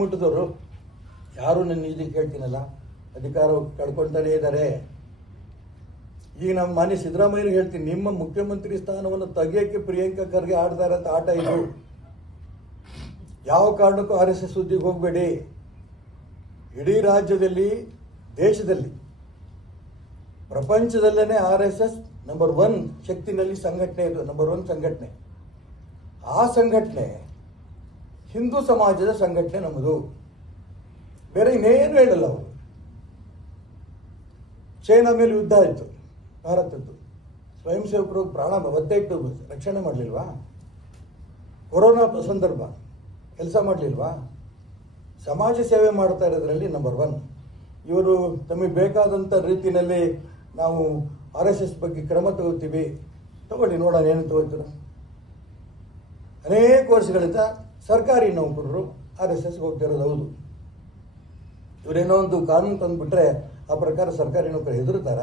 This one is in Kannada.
ಮುಟ್ಟಿದವರು ಯಾರು ನನ್ನ ನೀತಿ ಕೇಳ್ತೀನಲ್ಲ, ಅಧಿಕಾರ ಕಳ್ಕೊಳ್ತಾನೆ ಇದ್ದಾರೆ. ಈಗ ನಮ್ಮ ಮಾನ್ಯ ಸಿದ್ದರಾಮಯ್ಯ ಹೇಳ್ತೀನಿ, ನಿಮ್ಮ ಮುಖ್ಯಮಂತ್ರಿ ಸ್ಥಾನವನ್ನು ತೆಗೆಯಕ್ಕೆ ಪ್ರಿಯಾಂಕಾ ಖರ್ಗೆ ಆಡ್ತಾ ಇರೋಂಥ ಆಟ ಇದು. ಯಾವ ಕಾರಣಕ್ಕೂ ಆರ್ ಎಸ್ ಎಸ್ ಸುದ್ದಿಗೆ ಹೋಗಬೇಡಿ. ಇಡೀ ರಾಜ್ಯದಲ್ಲಿ, ದೇಶದಲ್ಲಿ ಪ್ರಪಂಚದಲ್ಲೇ R S S number one ಶಕ್ತಿನಲ್ಲಿ ಸಂಘಟನೆ ಇದು ನಂಬರ್ ಒನ್ ಸಂಘಟನೆ. ಆ ಸಂಘಟನೆ ಹಿಂದೂ ಸಮಾಜದ ಸಂಘಟನೆ ನಮ್ಮದು. ಬೇರೆ ಇನ್ನೇನು ಹೇಳಲ್ಲ ಅವರು. ಚೈನಾ ಮೇಲೆ ಯುದ್ಧ ಆಯಿತು, ಭಾರತದ್ದು. ಸ್ವಯಂ ಸೇವಕರು ಪ್ರಾಣ ಒತ್ತೆ ಇಟ್ಟು ರಕ್ಷಣೆ ಮಾಡಲಿಲ್ವಾ? ಕೊರೋನಾ ಸಂದರ್ಭ, ಕೆಲಸ ಮಾಡಲಿಲ್ವಾ? ಸಮಾಜ ಸೇವೆ ಮಾಡ್ತಾ ಇರೋದ್ರಲ್ಲಿ ನಂಬರ್ ಒನ್ ಇವರು ತಮಗೆ ಬೇಕಾದಂಥ ರೀತಿಯಲ್ಲಿ ನಾವು ಆರ್ ಎಸ್ ಎಸ್ ಬಗ್ಗೆ ಕ್ರಮ ತಗೋತೀವಿ. ತಗೊಳ್ಳಿ, ನೋಡೋಣ ಏನು ತಗೋತೀರ? ಅನೇಕ ವರ್ಷಗಳಿಂದ ಸರ್ಕಾರಿ ನೌಕರರು ಆರ್ ಎಸ್ ಎಸ್ಗೆ ಹೋಗ್ತಿರೋದು, ಹೌದು. ಇವರೇನೋ ಒಂದು ಕಾನೂನು ತಂದುಬಿಟ್ರೆ ಆ ಪ್ರಕಾರ ಸರ್ಕಾರಿ ನೌಕರರು ಹೆದರ್ತಾರ?